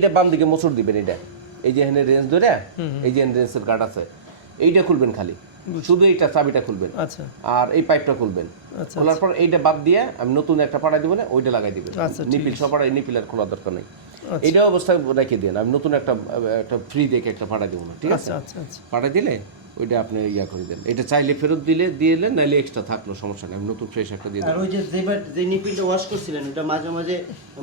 এটা বাম দিকে মোচড় দিবেন এটা। এই যে এখানে রেঞ্জ ধরে এই যে রেঞ্জের গার্ড আছে এইটা খুলবেন খালি। শুধু এইটা চাবিটা খুলবেন। আচ্ছা। আর এই পাইপটা খুলবেন। আচ্ছা, খোলার পর এইটা বাদ দিয়ে আমি নতুন একটা পাড়াই দিব না ওইটা লাগাই দিবেন। আচ্ছা, নিপিল সব পাড়ায় নিপিল আর খোলার দরকার নেই। এইটা অবস্থা রেখে দিন আমি নতুন একটা একটা ফ্রি দেখে একটা পাড়াই দিব না ঠিক আছে? আচ্ছা আচ্ছা আচ্ছা। পাঠাই দিলে ওইটা আপনি ইয়া করে দেন। এটা চাইলে ফেরত দিলে দিলে নাইলে এক্সট্রা থাকল সমস্যা নেই। নতুন ফ্রেশ একটা দিয়ে আর ওই যে যেবার যে নিপিলটা ওয়াশ করছিলেন ওটা মাঝে মাঝে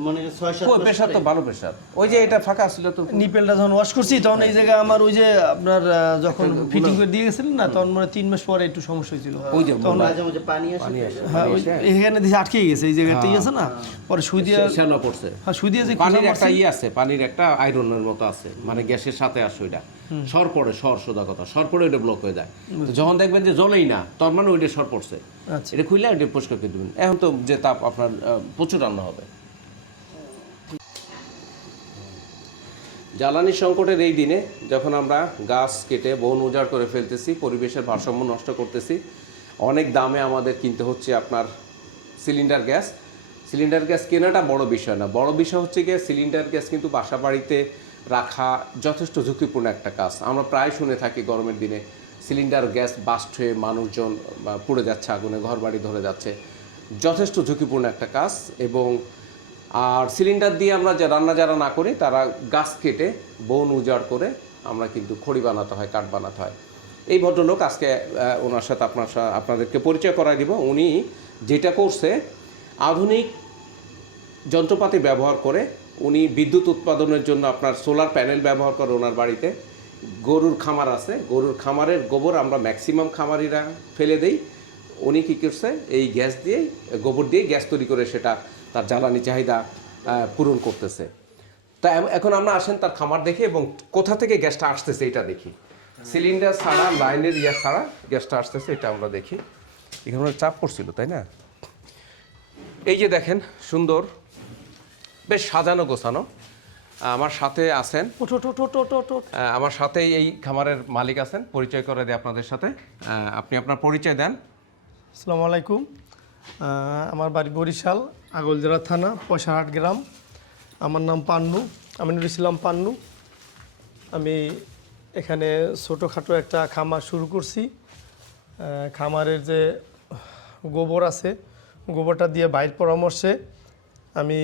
মনে হয় ছয় সাত ওই প্রেশার তো ভালো প্রেশার ওই যে এটা ফাঁকা ছিল তো। নিপেলটা যখন ওয়াশ করছি তখন এই জায়গায় আমার ওই যে আপনার যখন ফিটিং করে দিয়ে গেছিলেন না তখন মানে তিন মাস পরে একটু সমস্যা হয়েছিল। ওই যে তখন মাঝে মাঝে পানি আসে হ্যাঁ এখানে দিকে আটকে গেছে এই জায়গাটাই আছে না? পরে সুই দিয়ে শ্যালো পড়ছে। হ্যাঁ সুই দিয়ে যে পানির একটা ইয়ে আছে পানির একটা আয়রনের মতো আছে মানে গ্যাসের সাথে আসে ওইটা। সর পড়ে সর সোজা কথা। সর পড়ে ওইটা ব্লক হয়ে যায়। তো যখন দেখবেন যে জ্বলেই না তার মানে ওইটা সর পড়ছে। আচ্ছা। এটা খুললে ওইটা পরিষ্কার করে দেবেন। এখন তো যে তাপ আপনার প্রচুর রান্না হবে। জ্বালানি সংকটের এই দিনে যখন আমরা গাছ কেটে বন উজাড় করে ফেলতেছি পরিবেশের ভারসাম্য নষ্ট করতেছি অনেক দামে আমাদের কিনতে হচ্ছে আপনার সিলিন্ডার গ্যাস। সিলিন্ডার গ্যাস কেনাটা বড় বিষয় না। বড় বিষয় হচ্ছে গিয়ে সিলিন্ডার গ্যাস কিন্তু বাসা বাড়িতে রাখা যথেষ্ট ঝুঁকিপূর্ণ একটা কাজ। আমরা প্রায় শুনে থাকি গরমের দিনে সিলিন্ডার, গ্যাস বাস্ট হয়ে মানুষজন পুড়ে যাচ্ছে, আগুনে ঘর বাড়ি ধরে যাচ্ছে। যথেষ্ট ঝুঁকিপূর্ণ একটা কাজ এবং, আর সিলিন্ডার দিয়ে আমরা যে রান্না যারা না করি, তারা গাছ কেটে বন উজাড় করে আমরা কিন্তু খড়ি বানাতে হয়, কাঠ বানাতে হয়। এই ভদ্রলোক আজকে ওনার সাথে আপনার আপনাদেরকে পরিচয় করাই দিব। উনি যেটা করছে, আধুনিক যন্ত্রপাতি ব্যবহার করে উনি বিদ্যুৎ উৎপাদনের জন্য আপনার সোলার প্যানেল ব্যবহার করে ওনার বাড়িতে। গরুর খামার আছে। গরুর খামারের গোবর আমরা ম্যাক্সিমাম খামারিরা ফেলে দেই। উনি কী করছে? এই গ্যাস দিয়ে, গোবর দিয়ে গ্যাস তৈরি করে সেটা তার জ্বালানি চাহিদা পূরণ করতেছে। তা এখন আমরা আসেন তার খামার দেখি এবং কোথা থেকে গ্যাসটা আসতেছে এটা দেখি। সিলিন্ডার ছাড়া, লাইনের ইয়া ছাড়া গ্যাসটা আসতেছে, এটা আমরা দেখি। এখানে চাপ পড়ছিল, তাই না? এই যে দেখেন, সুন্দর। বেশ সাজানো গোছানো। আমার সাথে আছেন। আমার সাথেই এই খামারের মালিক আছেন। পরিচয় করে দেয় আপনাদের সাথে। আপনি আপনার পরিচয় দেন। আসসালামু আলাইকুম। আমার বাড়ি বরিশাল আগলজোড়া থানা পয়সাহাট গ্রাম। আমার নাম পান্নু আমি নুর ইসলাম পান্নু। আমি এখানে ছোটোখাটো একটা খামার শুরু করছি। খামারের যে গোবর আছে গোবরটা দিয়ে বাইর পরামর্শে আমি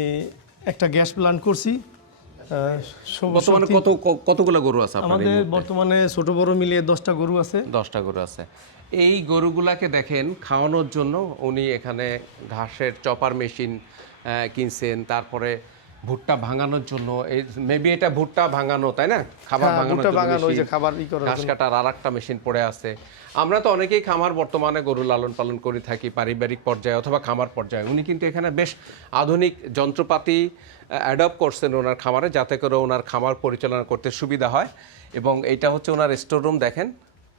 একটা গ্যাস প্ল্যান্ট করছি। বর্তমানে কত কতগুলো গরু আছে আমাদের বর্তমানে ছোট বড় মিলিয়ে দশটা গরু আছে। দশটা গরু আছে। এই গরুগুলাকে দেখেন খাওয়ানোর জন্য উনি এখানে ঘাসের চপার মেশিন কিনছেন তারপরে ভুট্টা ভাঙানোর জন্য এই মেবি এটা ভুট্টা ভাঙানো তাই না? খাবার হ্যাঁ, ভাঙানোর ভুট্টা জন্য ভাঙানো, ওই যে খাবার ঘাস কাটার আর একটা মেশিন পড়ে আছে। আমরা তো অনেকেই খামার বর্তমানে গরু লালন পালন করে থাকি পারিবারিক পর্যায়ে অথবা খামার পর্যায়ে। উনি কিন্তু এখানে বেশ আধুনিক যন্ত্রপাতি অ্যাডপ্ট করছেন ওনার খামারে যাতে করে ওনার খামার পরিচালনা করতে সুবিধা হয় এবং এটা হচ্ছে ওনার স্টোর রুম দেখেন।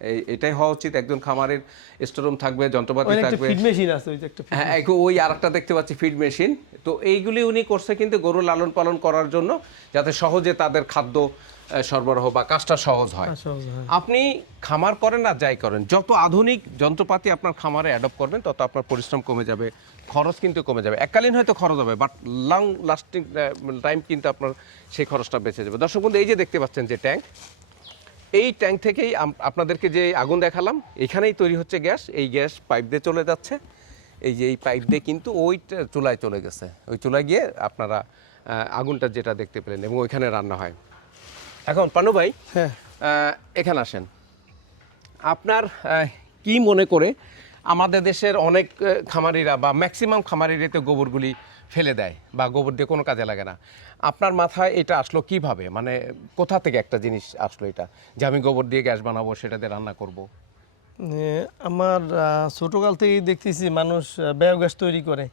এই এটাই হওয়া উচিত। একজন খামারের স্টোর রুম থাকবে যন্ত্রপাতি থাকবে। ফিড মেশিন আছে ওই একটা হ্যাঁ ওই আর একটা দেখতে পাচ্ছি ফিড মেশিন তো এইগুলি উনি করছে কিন্তু গরু লালন পালন করার জন্য যাতে সহজে তাদের খাদ্য সরবরাহ বা কাজটা সহজ হয়। আপনি খামার করেন আর যাই করেন যত আধুনিক যন্ত্রপাতি আপনার খামারে অ্যাডপ্ট করবেন তত আপনার পরিশ্রম কমে যাবে খরচ কিন্তু কমে যাবে। এককালীন হয়তো খরচ হবে বাট লং লাস্টিং টাইম কিন্তু আপনার সেই খরচটা বেঁচে যাবে। দর্শক বন্ধু এই যে দেখতে পাচ্ছেন যে ট্যাঙ্ক এই ট্যাঙ্ক থেকেই আপনাদেরকে যে আগুন দেখালাম এখানেই তৈরি হচ্ছে গ্যাস। এই গ্যাস পাইপ দিয়ে চলে যাচ্ছে। এই যে এই পাইপ দিয়ে কিন্তু ওই চুলায় চলে গেছে। ওই চুলায় গিয়ে আপনারা আগুনটা যেটা দেখতে পেলেন এবং ওইখানে রান্না হয়। এখন পানু ভাই হ্যাঁ। এখানে আসেন। আপনার কি মনে করে আমাদের দেশের অনেক খামারিরা বা ম্যাক্সিমাম খামারিরাতে গোবরগুলি ফেলে দেয় বা গোবর দিয়ে কোনো কাজে লাগে না। আপনার মাথায় এটা আসলো কীভাবে? মানে কোথা থেকে একটা জিনিস আসলো এটা? যে আমি গোবর দিয়ে গ্যাস বানাবো সেটা দিয়ে রান্না করব। আমার ছোটকাল থেকেই দেখতেছি মানুষ বায়োগ্যাস তৈরি করে।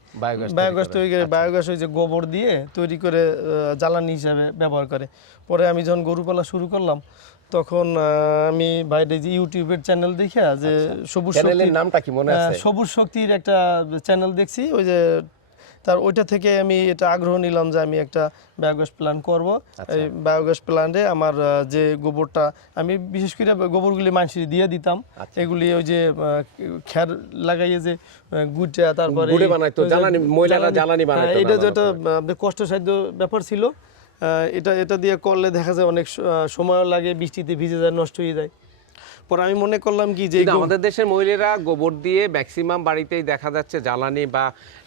বায়োগ্যাস তৈরি করে। বায়োগ্যাস ওই যে গোবর দিয়ে তৈরি করে জ্বালানি হিসাবে ব্যবহার করে। পরে আমি যখন গরু পালা শুরু করলাম তখন আমি বাইরে যে ইউটিউবের চ্যানেল দেখে যে সবুজ শক্তির নামটা কি মনে আছে? সবুজ শক্তির একটা চ্যানেল দেখছি ওই যে তার ওইটা থেকে আমি এটা আগ্রহ নিলাম যে আমি একটা বায়োগ্যাস প্ল্যান্ট করব। এই বায়োগ্যাস প্ল্যান্টে আমার যে গোবরটা আমি বিশেষ করে গোবরগুলি মানুষের দিয়ে দিতাম। আচ্ছা। এগুলি ওই যে খ্যার লাগাইয়ে যে গুটা তারপরে হ্যাঁ, এটা যেটা আপনার কষ্টসাধ্য ব্যাপার ছিল। এটা এটা দিয়ে করলে দেখা যায় অনেক সময়ও লাগে বৃষ্টিতে ভিজে যায় নষ্ট হয়ে যায়। পরে আমি মনে করলাম কি যে আমাদের দেশের মহিলারা গোবর দিয়ে ম্যাক্সিমাম বাড়িতেই দেখা যাচ্ছে জ্বালানি বা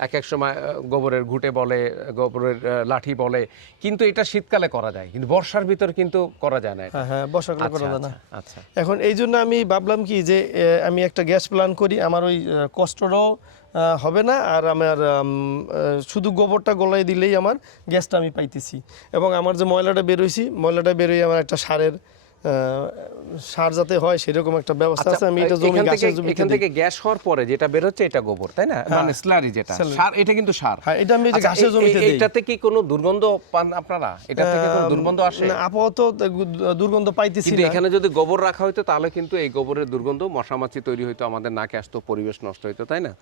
এক এক সময় গোবরের ঘুটে বলে গোবরের লাঠি বলে। কিন্তু এটা শীতকালে করা যায়। কিন্তু বর্ষার ভিতর কিন্তু করা যায় না হ্যাঁ হ্যাঁ বর্ষাকালে আচ্ছা, করা যায় না। আচ্ছা, আচ্ছা এখন এই জন্য আমি ভাবলাম কি যে আমি একটা গ্যাস প্ল্যান করি। আমার ওই কষ্টটাও হবে না। আর আমার শুধু গোবরটা গলায় দিলেই আমার গ্যাসটা আমি পাইতেছি। এবং আমার যে ময়লাটা বেরোইছি ময়লাটা বেরোয় আমার একটা সারের সার যাতে হয় সেরকম একটা ব্যবস্থা আছে। আমি এটা জমি আচ্ছা, গাছের জমিতে এখান থেকে গ্যাস হওয়ার পরে যেটা বের হচ্ছে এটা গোবর তাই না? মানে স্লারি যেটা। সার এটা কিন্তু সার। হ্যাঁ এটা আমি আচ্ছা, জমিতে এই- দিই। এইটাতে কি কোনো দুর্গন্ধ পান আপনারা? এটা থেকে কোনো দুর্গন্ধ আসে? না, আপাতত দুর্গন্ধ পাইতেছি না। এখানে যদি গোবর রাখা হতো তাহলে কিন্তু এই গোবরের দুর্গন্ধ মশামাছি তৈরি হইতো আমাদের নাকে আসতো পরিবেশ নষ্ট হইতো তাই না?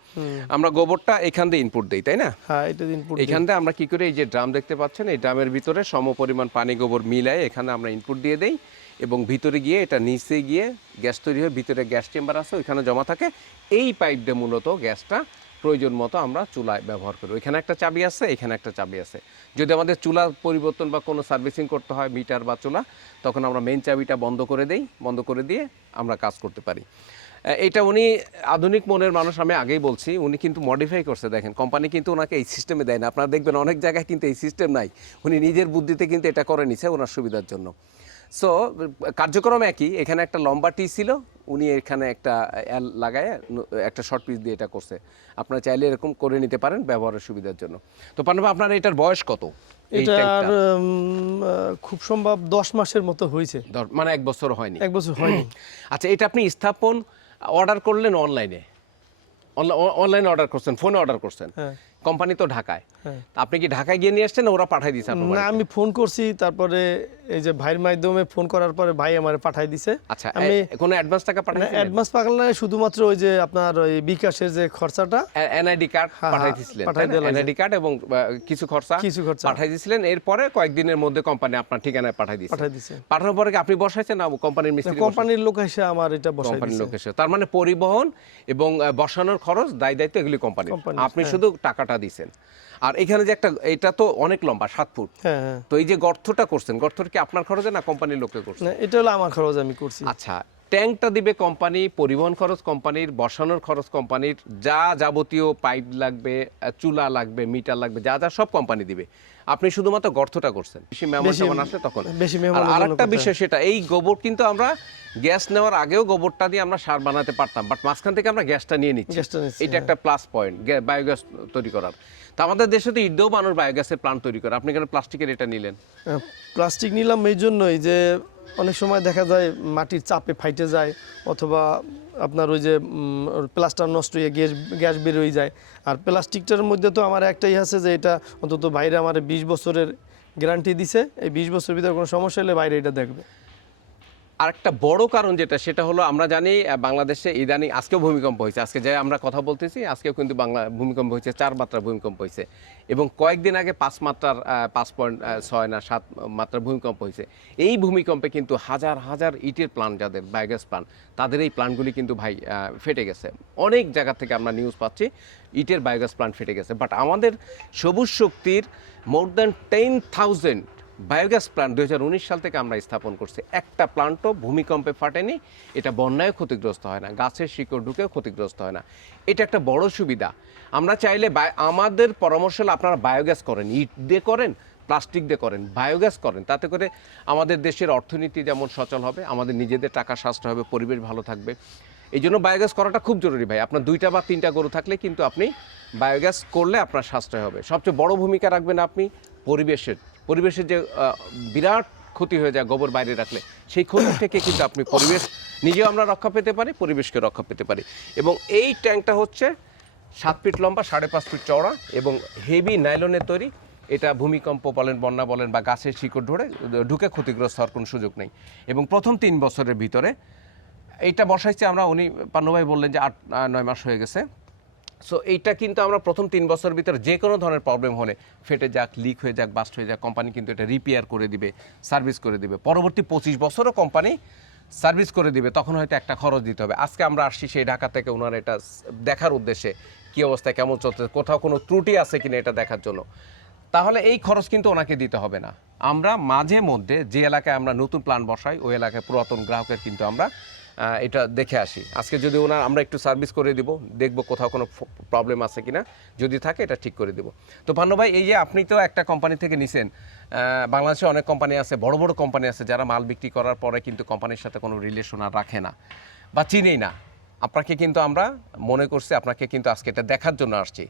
আমরা গোবরটা এখান দিয়ে ইনপুট দেই তাই না? হ্যাঁ এটা দিন পুরো এখান থেকে আমরা কি করে এই যে ড্রাম দেখতে পাচ্ছেন এই ড্রামের ভিতরে সম পরিমাণ পানি গোবর মিলায় এখানে আমরা ইনপুট দিয়ে দেই। এবং ভিতরে গিয়ে এটা নিচে গিয়ে গ্যাস তৈরি হয়ে ভিতরে গ্যাস চেম্বার আছে, ওইখানে জমা থাকে। এই পাইপ দিয়ে মূলত গ্যাসটা প্রয়োজন মতো আমরা চুলায় ব্যবহার করি। ওইখানে একটা চাবি আছে, এখানে একটা চাবি আছে। যদি আমাদের চুলা পরিবর্তন বা কোনো সার্ভিসিং করতে হয় মিটার বা চুলা, তখন আমরা মেন চাবিটা বন্ধ করে দেই, বন্ধ করে দিয়ে আমরা কাজ করতে পারি। এটা উনি আধুনিক মনের মানুষ, আমি আগেই বলছি, উনি কিন্তু মডিফাই করছে, দেখেন। কোম্পানি কিন্তু ওনাকে এই সিস্টেমে দেয় না। আপনারা দেখবেন অনেক জায়গায় কিন্তু এই সিস্টেম নাই। উনি নিজের বুদ্ধিতে কিন্তু এটা করে নিছে, ওনার সুবিধার জন্য। সো কার্যক্রম একই। এখানে একটা লম্বা টি ছিল উনি এখানে একটা এল লাগায় একটা শর্ট পিস দিয়ে এটা করছে। আপনারা চাইলে এরকম করে নিতে পারেন ব্যবহারের সুবিধার জন্য। তো পান্ডব আপনার এটার বয়স কত? এটার খুব সম্ভব দশ মাসের মতো হয়েছে। মানে এক বছর হয়নি। এক বছর হয়নি। আচ্ছা এটা আপনি স্থাপন অর্ডার করলেন অনলাইনে? অনলাইনে অর্ডার করছেন ফোনে অর্ডার করছেন। হ্যাঁ। কোম্পানি তো ঢাকায়। হ্যাঁ। আপনি কি ঢাকায় গিয়ে নিয়ে আসছেন ওরা পাঠাই দিয়েছে না আমি ফোন করছি তারপরে এই যে ভাইয়ের মাধ্যমে ফোন করার পরে ভাই আমার পাঠাই দিছে। আচ্ছা আমি কোনো অ্যাডভান্স টাকা পাঠাইছেন অ্যাডভান্স পাগল না শুধুমাত্র ওই যে আপনার ওই বিকাশের যে খরচাটা। এনআইডি কার্ড হ্যাঁ, পাঠাই হ্যাঁ, দিয়েছিলেন পাঠাই লাগছে। এনআইডি কার্ড এবং কিছু খরচা কিছু খরচা। পাঠাই দিয়েছিলেন এরপরে কয়েকদিনের মধ্যে কোম্পানি আপনার ঠিকানায় পাঠাই দিয়েছে পাঠাই দিছে। পাঠানোর পরে কি আপনি বসাইছেন না কোম্পানির মিস্ত্রি কোম্পানির লোক এসে আমার এটা বসাই কোম্পানির লোক এসে। তার মানে পরিবহন এবং বসানোর খরচ দায় দায়িত্ব এগুলি কোম্পানির, আপনি শুধু টাকাটা দিছেন। আর এখানে যে একটা এটা তো অনেক লম্বা সাত ফুট। হ্যাঁ হ্যাঁ। তো এই যে গর্তটা করছেন গর্তটা কি আপনার খরচে না কোম্পানির লোকে করছেন? না এটা হলো আমার খরচ আমি করছি। আচ্ছা ট্যাঙ্কটা দিবে কোম্পানি পরিবহন খরচ কোম্পানির বসানোর খরচ কোম্পানির যা যাবতীয় পাইপ লাগবে চুলা লাগবে মিটার লাগবে যা যা সব কোম্পানি দিবে। আপনি শুধুমাত্র গর্তটা করছেন। বেশি মেহমান আসলে তখন। বেশি মেহমানের আর আরেকটা বিষয় সেটা এই গোবর কিন্তু আমরা গ্যাস নেওয়ার আগেও গোবরটা দিয়ে আমরা সার বানাতে পারতাম বাট মাঝখান থেকে আমরা গ্যাসটা নিয়ে নিচ্ছি। এটা একটা প্লাস পয়েন্ট বায়োগ্যাস তৈরি করার। তা আমাদের দেশে তো ইডেও মানুষ বায়োগ্যাসের প্লান্ট তৈরি করে। আপনি কেন প্লাস্টিকের এটা নিলেন? প্লাস্টিক নিলাম এই জন্যই যে অনেক সময় দেখা যায় মাটির চাপে ফাইটে যায় অথবা আপনার ওই যে প্লাস্টার নষ্ট হয়ে গ্যাস গ্যাস বেরোয় যায়। আর প্লাস্টিকটার মধ্যে তো আমার একটাই আছে যে এটা অন্তত বাইরে আমার বিশ বছরের গ্যারান্টি দিছে। এই বিশ বছরের ভিতরে কোনো সমস্যা হলে বাইরে এটা দেখবে। আরেকটা বড় কারণ যেটা, সেটা হলো আমরা জানি বাংলাদেশে ইদানিং আজকেও ভূমিকম্প হয়েছে। আজকে যে আমরা কথা বলতেছি, আজকেও কিন্তু বাংলা ভূমিকম্প হয়েছে, চার মাত্রার ভূমিকম্প হয়েছে। এবং কয়েকদিন আগে পাঁচ মাত্রার পাঁচ পয়েন্ট ছয় না সাত মাত্রার ভূমিকম্প হয়েছে। এই ভূমিকম্পে কিন্তু হাজার হাজার ইটের প্লান্ট যাদের, বায়োগ্যাস প্লান তাদের এই প্লান্টগুলি কিন্তু ভাই ফেটে গেছে। অনেক জায়গা থেকে আমরা নিউজ পাচ্ছি, ইটের বায়োগ্যাস প্লান্ট ফেটে গেছে। বাট আমাদের সবুজ শক্তির more than ten thousand biogas plant দু হাজার উনিশ সাল থেকে আমরা স্থাপন করছি। একটা প্লান্টও ভূমিকম্পে ফাটেনি, এটা বন্যায় ক্ষতিগ্রস্ত হয় না, গাছের শিকড় ঢুকেও ক্ষতিগ্রস্ত হয় না। এটা একটা বড় সুবিধা। আমরা চাইলে আমাদের পরামর্শ হলো আপনারা বায়োগ্যাস করেন, ইট দিয়ে করেন, প্লাস্টিক দিয়ে করেন, বায়োগ্যাস করেন, তাতে করে আমাদের দেশের অর্থনীতি যেমন সচল হবে, আমাদের নিজেদের টাকা সাশ্রয় হবে, পরিবেশ ভালো থাকবে। এই জন্য বায়োগ্যাস করাটা খুব জরুরি ভাই। আপনার দুইটা বা তিনটা গরু থাকলে কিন্তু আপনি বায়োগ্যাস করলে আপনার সাশ্রয় হবে। সবচেয়ে বড় ভূমিকা রাখবেন আপনি পরিবেশের। পরিবেশের যে বিরাট ক্ষতি হয়ে যায় গোবর বাইরে রাখলে, সেই ক্ষতি থেকে কিন্তু আপনি পরিবেশ নিজেও আমরা রক্ষা পেতে পারি, পরিবেশকে রক্ষা পেতে পারি। এবং এই ট্যাঙ্কটা হচ্ছে সাত ফিট লম্বা, সাড়ে পাঁচ ফিট চওড়া এবং হেভি নাইলনের তৈরি। এটা ভূমিকম্প বলেন, বন্যা বলেন বা গাছের শিকড় ধরে, ঢুকে ক্ষতিগ্রস্ত হওয়ার কোনো সুযোগ নেই। এবং প্রথম তিন বছরের ভিতরে এইটা বসাইছি আমরা, উনি পান্নভাই বললেন যে আট নয় মাস হয়ে গেছে। সো এইটা কিন্তু আমরা প্রথম তিন বছর ভিতরে যে কোনো ধরনের প্রবলেম হলে ফেটে যাক লিক হয়ে যাক বাস্ট হয়ে যাক কোম্পানি কিন্তু এটা রিপেয়ার করে দিবে সার্ভিস করে দিবে। পরবর্তী পঁচিশ বছরও কোম্পানি সার্ভিস করে দিবে, তখন হয়তো একটা খরচ দিতে হবে। আজকে আমরা আসছি সেই ঢাকা থেকে ওনার এটা দেখার উদ্দেশ্যে, কী অবস্থায় কেমন চলছে কোথাও কোনো ত্রুটি আছে কিনা এটা দেখার জন্য। তাহলে এই খরচ কিন্তু ওনাকে দিতে হবে না। আমরা মাঝে মধ্যে যে এলাকায় আমরা নতুন প্ল্যান বসাই, ওই এলাকায় পুরাতন গ্রাহকের কিন্তু আমরা এটা দেখে আসি। আজকে যদি ওনার আমরা একটু সার্ভিস করে দিব, দেখব কোথাও কোনো প্রবলেম আছে কিনা। যদি থাকে এটা ঠিক করে দিব। তো পান্নু ভাই, এই যে আপনি তো একটা কোম্পানি থেকে নিছেন বাংলাদেশে অনেক কোম্পানি আছে, বড় বড় কোম্পানি আছে, যারা মাল বিক্রি করার পরে কিন্তু কোম্পানির সাথে কোনো রিলেশন আর রাখে না বা চিনেই না। আপনাকে কিন্তু আমরা মনে করছি, আপনাকে কিন্তু আজকে এটা দেখার জন্য আসছি।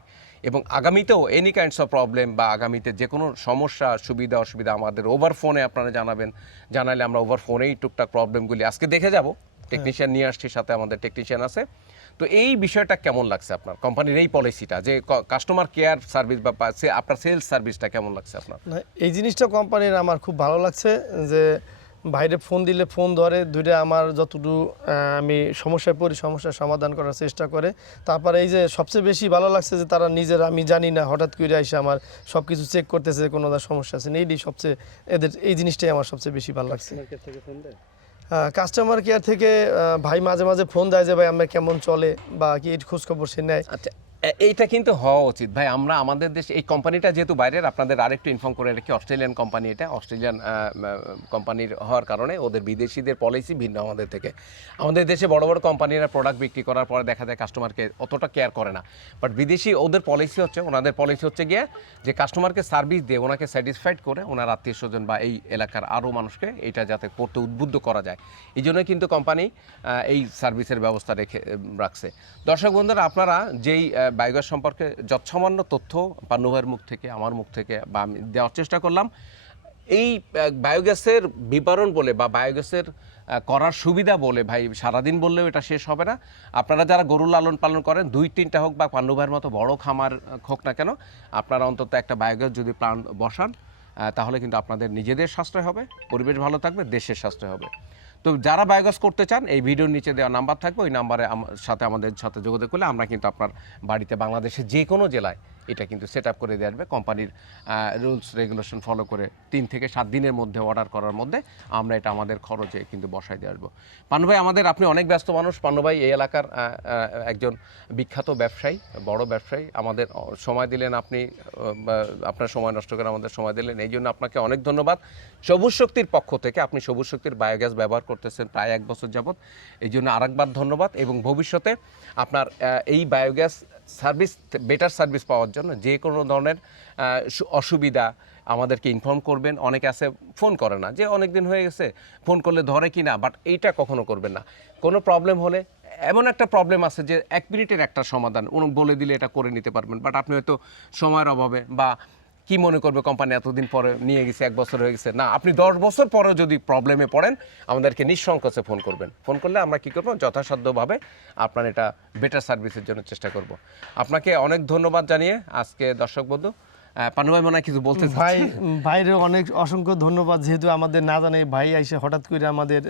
এবং আগামীতেও এনি কাইন্ডস অফ প্রবলেম বা আগামীতে যে কোনো সমস্যা, সুবিধা, অসুবিধা আমাদের ওভার ফোনে আপনারা জানাবেন। জানালে আমরা ওভার ফোনেই টুকটাক প্রবলেমগুলি আজকে দেখে যাব। টেকনিশিয়ান নিয়ে আসছি সাথে আমাদের টেকনিশিয়ান আছে। তো এই বিষয়টা কেমন লাগছে আপনার? কোম্পানির এই পলিসিটা যে কাস্টমার কেয়ার সার্ভিস বা আপনার সেলস সার্ভিসটা কেমন লাগছে আপনার? এই জিনিসটা কোম্পানির আমার খুব ভালো লাগছে যে বাইরে ফোন দিলে ফোন ধরে দুইটা আমার যতটুকু আমি সমস্যায় পড়ি সমস্যার সমাধান করার চেষ্টা করে। তারপরে এই যে সবচেয়ে বেশি ভালো লাগছে যে তারা নিজের আমি জানি না হঠাৎ করে এসে আমার সব কিছু চেক করতেছে কোনো সমস্যা আছে এইটাই সবচেয়ে এদের এই জিনিসটাই আমার সবচেয়ে বেশি ভালো লাগছে। কাস্টমার কেয়ার থেকে ভাই মাঝে মাঝে ফোন দেয় যে, ভাই, আমরা কেমন চলে? বা কি খোঁজখবর খোঁজ সে নেয়। আচ্ছা। এইটা কিন্তু হওয়া উচিত। ভাই, আমরা আমাদের দেশে এই কোম্পানিটা যেহেতু বাইরের, আপনাদের আরেকটু ইনফর্ম করে রাখি। অস্ট্রেলিয়ান কোম্পানি এটা। অস্ট্রেলিয়ান কোম্পানির হওয়ার কারণে ওদের বিদেশিদের পলিসি ভিন্ন আমাদের থেকে। আমাদের দেশে বড় বড় কোম্পানিরা প্রোডাক্ট বিক্রি করার পরে দেখা যায় কাস্টমারকে অতটা কেয়ার করে না। বাট বিদেশি ওদের পলিসি হচ্ছে, ওনাদের পলিসি হচ্ছে গিয়ে যে কাস্টমারকে সার্ভিস দিয়ে ওনাকে স্যাটিসফাইড করে ওনার আত্মীয় স্বজন বা এই এলাকার আরও মানুষকে এটা যাতে করতে উদ্বুদ্ধ করা যায়। এই জন্যই কিন্তু কোম্পানি এই সার্ভিসের ব্যবস্থা রেখে রাখছে। দর্শক বন্ধুরা, আপনারা যেই বায়োগ্যাস সম্পর্কে যৎসামান্য তথ্য পান্নুভাইয়ের মুখ থেকে, আমার মুখ থেকে বা আমি দেওয়ার চেষ্টা করলাম। এই বায়োগ্যাসের বিবরণ বলে বা বায়োগ্যাসের করার সুবিধা বলে, ভাই, সারাদিন বললেও এটা শেষ হবে না। আপনারা যারা গরু লালন পালন করেন, দুই তিনটা হোক বা পান্নুভাইয়ের মতো বড় খামার হোক না কেন, আপনারা অন্তত একটা বায়োগ্যাস যদি প্লান বসান তাহলে কিন্তু আপনাদের নিজেদের সাশ্রয় হবে, পরিবেশ ভালো থাকবে, দেশের সাশ্রয় হবে। তো যারা বায়োগ্যাস করতে চান, এই ভিডিওর নিচে দেওয়া নাম্বার থাকবে, ওই নাম্বারে সাথে আমাদের সাথে যোগাযোগ করলে আমরা কিন্তু আপনার বাড়িতে বাংলাদেশের যে কোনো জেলায় এটা কিন্তু সেট আপ করে দিয়ে আসবে। কোম্পানির রুলস রেগুলেশন ফলো করে তিন থেকে সাত দিনের মধ্যে অর্ডার করার মধ্যে আমরা এটা আমাদের খরচে কিন্তু বসাই দিয়ে আসব। পান্নু আমাদের আপনি অনেক ব্যস্ত মানুষ। পান্নু এই এলাকার একজন বিখ্যাত ব্যবসায়ী, বড় ব্যবসায়ী। আমাদের সময় দিলেন আপনি আপনার সময় নষ্ট করে আমাদের সময় দিলেন। এই জন্য আপনাকে অনেক ধন্যবাদ। সবুজ শক্তির পক্ষ থেকে আপনি সবুজ শক্তির বায়োগ্যাস ব্যবহার করতেছেন প্রায় এক বছর যাবত এই জন্য আরেকবার ধন্যবাদ এবং ভবিষ্যতে আপনার এই বায়োগ্যাস সার্ভিস, বেটার সার্ভিস পাওয়ার জন্য যে কোনো ধরনের অসুবিধা আমাদেরকে ইনফর্ম করবেন। অনেকে আছে ফোন করে না, যে অনেক দিন হয়ে গেছে ফোন করলে ধরে কি না বাট এইটা কখনো করবেন না। কোনো প্রবলেম হলে, এমন একটা প্রবলেম আছে যে এক মিনিটের একটা সমাধান, উনি বলে দিলে এটা করে নিতে পারবেন বাট আপনি হয়তো সময়ের অভাবে বা কি মনে করবে কোম্পানি এতদিন পরে নিয়ে গেছে, এক বছর হয়ে গেছে? না, আপনি দশ বছর পরেও যদি প্রবলেমে পড়েন, আমাদেরকে নিঃসংকোচে ফোন করবেন। ফোন করলে আমরা কি করব? যথাসাধ্যভাবে আপনার এটা বেটার সার্ভিসের জন্য চেষ্টা করব। আপনাকে অনেক ধন্যবাদ জানিয়ে আজকে দর্শক বন্ধু পানু ভাই মনে কিছু বলতে ভাই, ভাইরে অনেক অসংখ্য ধন্যবাদ, যেহেতু আমাদের না জানে ভাই এসে হঠাৎ করে আমাদের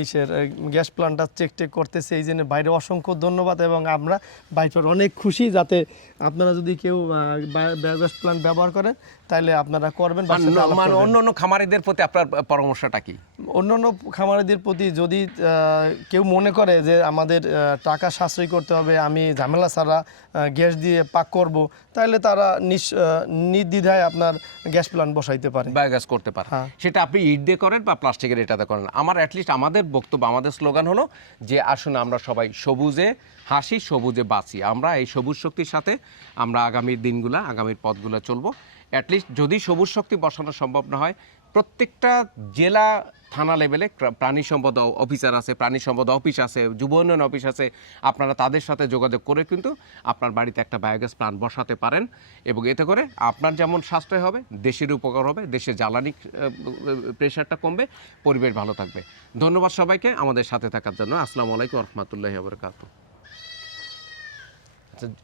এইসের গ্যাস প্ল্যান্টটা চেক টেক করতেছে, এই জন্য বাইরে অসংখ্য ধন্যবাদ এবং আমরা বাইটার অনেক খুশি যাতে আপনারা যদি কেউ গ্যাস প্ল্যান্ট ব্যবহার করেন তাহলে আপনারা করবেন মানে অন্য অন্য খামারিদের প্রতি আপনার পরামর্শটা কি? অন্যান্য খামারিদের প্রতি যদি কেউ মনে করে যে আমাদের টাকা সাশ্রয় করতে হবে আমি ঝামেলা ছাড়া গ্যাস দিয়ে পাক করব তাহলে তারা নির্দ্বিধায় আপনার গ্যাস প্লান্ট বসাইতে পারে। বায়োগ্যাস করতে পারে। হ্যাঁ। সেটা আপনি ইট দিয়ে করেন বা প্লাস্টিকের এটাতে করেন। আমার অ্যাটলিস্ট আমাদের বক্তব্য আমাদের স্লোগান হলো যে আসুন আমরা সবাই সবুজে হাসি সবুজে বাঁচি। আমরা এই সবুজ শক্তির সাথে আমরা আগামীর দিনগুলা আগামীর পথগুলো চলবো। অ্যাটলিস্ট যদি সবুজ শক্তি বসানো সম্ভব না হয়, প্রত্যেকটা জেলা, থানা লেভেলে প্রা- প্রাণী সম্পদ অফিসার আছে, প্রাণী সম্পদ অফিস আছে, যুব উন্নয়ন অফিস আছে, আপনারা তাদের সাথে যোগাযোগ করে কিন্তু আপনার বাড়িতে একটা বায়োগ্যাস প্লান্ট বসাতে পারেন এবং এতে করে আপনার যেমন সাশ্রয় হবে, দেশের উপকার হবে দেশের জ্বালানি প্রেশারটা কমবে, পরিবেশ ভালো থাকবে। ধন্যবাদ সবাইকে আমাদের সাথে থাকার জন্য। আসসালামু আলাইকুম রহমতুল্লাহ বরকাত আচ্ছা